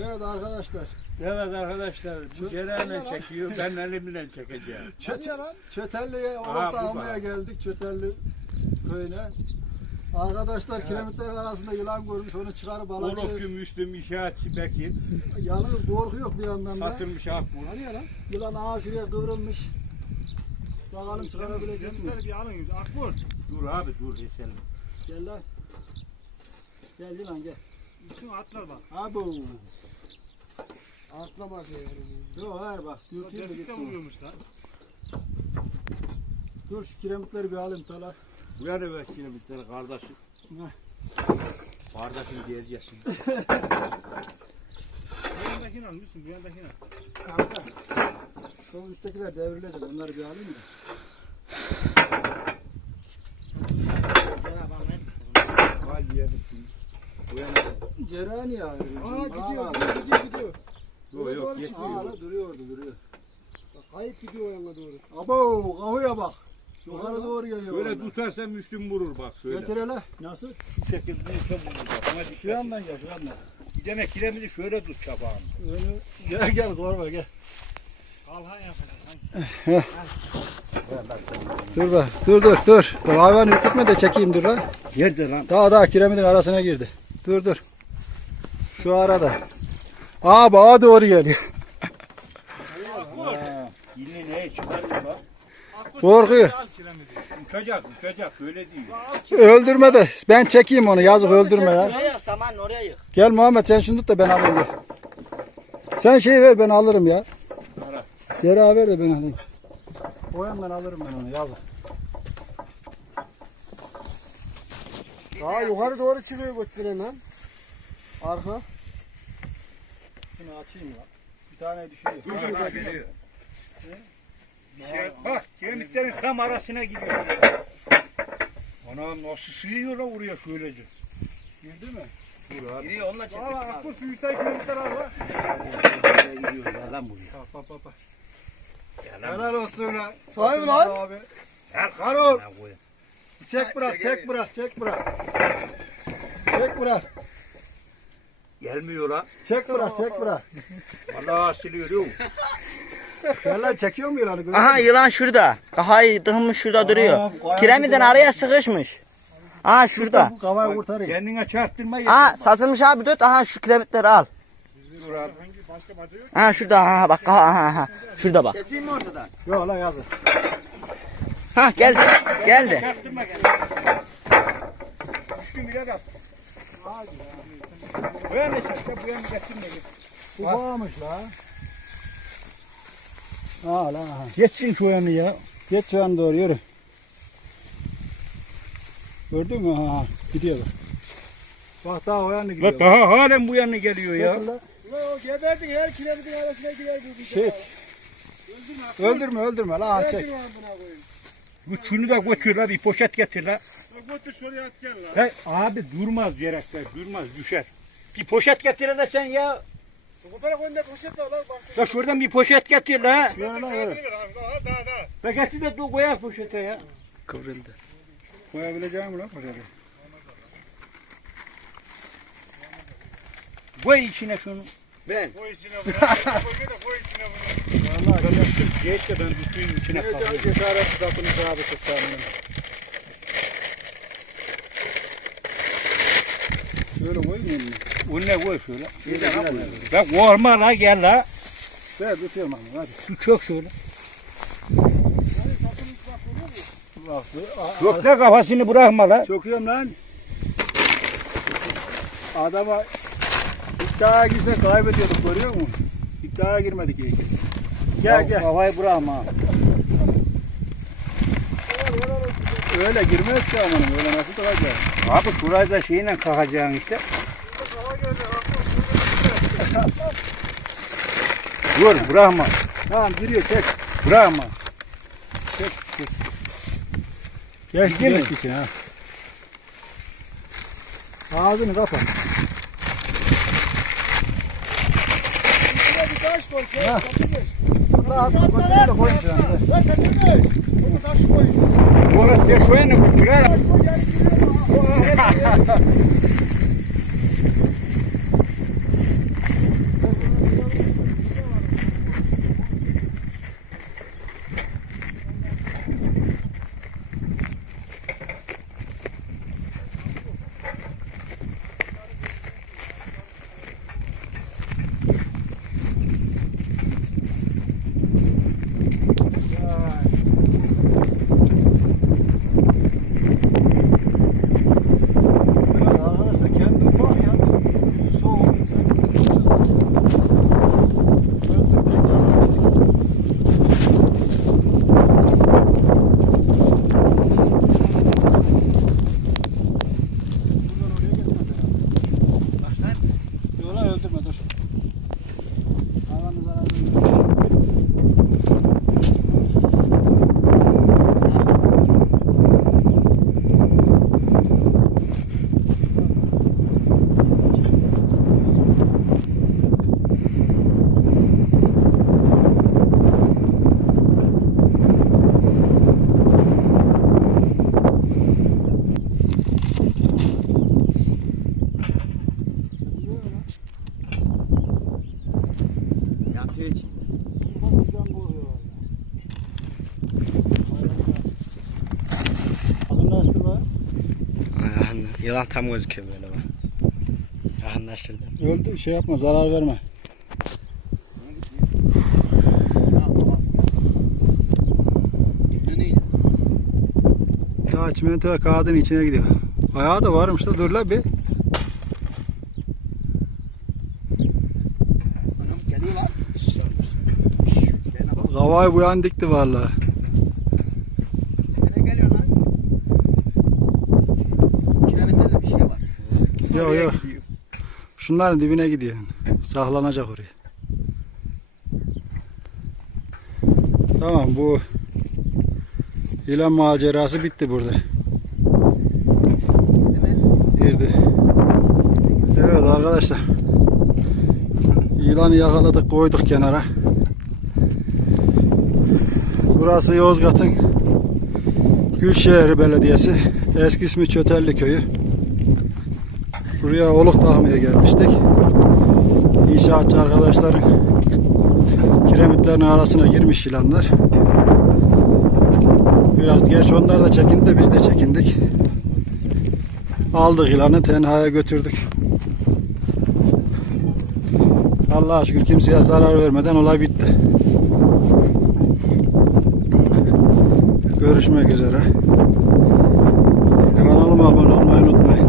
Evet arkadaşlar. Evet arkadaşlar bu cereyanla çekiyor ben elimle çekeceğim. Çöt, Çötelli'ye Aha, bu almaya geldik Çötelli köyüne. Arkadaşlar kiremitlerin arasında yılan görmüş onu çıkarıp alacak. Olokü Müslüm İnşaatçı Bekir Yalnız korku yok bir yandan da. satılmış Akbur. Hani lan? Yılan ağa şuraya kıvrılmış. Bakalım çıkarabilecek mi? Kemikleri bir alın. Akbur. Dur abi dur Eselim. Gel lan. Gel yılan gel. Üstüne atlar bak. Abu. Atlamaz yani. Dur hayır bak. Dürteyim de Delikte gitsin. vuruyormuş lan. Dur şu kiremitleri bir alayım Talar. Bu yana ver kilometre kardeşim. Heh. Kardeşim diyeceksin. Bu yandakini al Müslüm. Bu yandakini al. Kanka. Şu üsttekiler devrilecek. Onları bir alayım da. Hadi yedik. Bu yana. Cerani ya. Aa gidiyor, gidiyor, gidiyor, gidiyor. Yok yok yetmiyor. la duruyordu duruyor. Bak, kayıp gidiyor o yana doğru. Abo kafaya bak. Yukarı doğru geliyor. Böyle vallahi. tutarsan Müslüm vurur bak şöyle. Getir hele. Nasıl? Şu şekilde vursa vurur bak. Ama Şu yandan gel şu yandan. Bir tane kiremizi şöyle tut çapağını. Önü. Gel gel korkma gel. Kalhan yapacak. Dur be dur dur dur. Dur, Hayvan ürkütme de çekeyim dur lan. Nerede lan? Daha daha kiremidin arasına girdi. Dur dur. Şu arada. Aa bağa doğru geliyor. Akbur. Yine neye çıkarıyor bak. Korkuyor. Uçacak uçacak öyle değil. Öldürme de. Ben çekeyim onu yazık öldürme ya. Oraya yık saman oraya yık. Gel Muhammed sen şunu tut da ben alayım. Sen şey ver ben alırım ya. Ara. Cera ver de ben alayım. O yandan alırım ben onu yazık. Aa yukarı doğru çıkıyor götüren lan. Arka. Şunu açayım ya. Bir tane düşüyor. Dur dur geliyor. Şey, bak kemiklerin tam arasına gidiyor. Ana nasıl sığıyor la oraya şöylece. Girdi mi? Dur abi. Giriyor onunla çek. Al Akbur şu üstteki kemikleri al lan. Oraya gidiyor ya lan buraya. Bak bak bak. bak. Lan Helal olsun lan. Sahibi lan. Abi. Karol. Lan. Çek bırak, çek bırak, çek bırak. Çek bırak, Gelmiyor lan. çek bırak, çek bırak. Vallahi siliyor yok. Gel lan çekiyor mu yılanı? Aha yılan şurada. Kafayı dıhmış şurada duruyor. Kiremiden araya sıkışmış. Aha şurada. Bu kafayı kurtarayım. Kendine çarptırma Aha satılmış abi tut. Aha şu kiremitleri al. Dur abi. Aha şurada aha bak aha aha. Şurada bak. Getireyim mi ortadan? Yok lan yazık. Ha geldi. Geldi. Çarptırma gel. Üç gün bile kal. Bu yana çarptı, bu yana getirme. Bu bağmış la. Aa lan aha. Geçsin şu yanı ya. Geç şu an doğru yürü. Gördün mü? Ha, gidiyor bak. Bak daha o yanına gidiyor. Bak daha halen bu yanına geliyor ya. Ulan o geberdin her kiremitin arasına girer bir Çek. Öldürme öldürme la ha, çek. Bu şunu da götür la bir poşet getir la. Götür şuraya at gel lan. He, abi durmaz yerekler durmaz düşer. Bir poşet getir de sen ya. Bu para koyun da poşet al lan. Bak. Ya şuradan bir poşet getir la. Yürü lan abi. Daha daha. Ve getir de dur koyar poşete ya. Kıvrıldı. Koyabileceğim mi lan poşeti? Koy içine şunu. Koy içine bunu. Koy içine bunu. Vallahi Geç de ben tutayım içine Ne kapayım. cesaretli sapınız abi Şöyle koymayayım mı? Önüne koy şöyle. Bak korkma la gel la. Ver tutuyorum ama hadi. Şu çök şöyle. Yok da kafasını bırakma la. Çöküyorum lan. Adama iddiaya girse kaybediyorduk görüyor musun? İddiaya girmedik iyi ki. Gel gel. Kafayı bırakma. Öyle girmez ki amanım. Öyle nasıl duracak? Abi şurayı da şeyle kalkacaksın işte. Dur bırakma. Tamam giriyor çek. Bırakma. Geç Değil mi? geç gitsin ha. Ağzını kapat. Bir taş koy. Ha. kapatır. Rahat götürün de koyun şu anda. Lan kapatır. Bunu taş koy. Orası da şöyle mi? Bırak. Taş koy yani giriyor. Porra, açtı lan. Ayağında. Yılan tam gözüküyor böyle bak. Yakınlaştırdım. Öldü şey yapma zarar verme. Ya çimento kağıdın içine gidiyor. Ayağı da varmış da dur la bir. Anam geliyor lan. Kavayı bu yan dikti valla. Nereye geliyor lan? Kilometrede bir şey var. Yok yok. Şunların dibine gidiyor. Saklanacak oraya. Tamam bu ilan macerası bitti burada. Girdi. Evet arkadaşlar. Yılanı yakaladık koyduk kenara. Burası Yozgat'ın Gülşehir Belediyesi. Eski ismi Çötelli Köyü. Buraya oluk dağmaya gelmiştik. İnşaatçı arkadaşların kiremitlerin arasına girmiş yılanlar. Biraz geç onlar da çekindi de biz de çekindik. Aldık yılanı tenhaya götürdük. Allah'a şükür kimseye zarar vermeden olay bitti. Görüşmek üzere. Kanalıma abone olmayı unutmayın.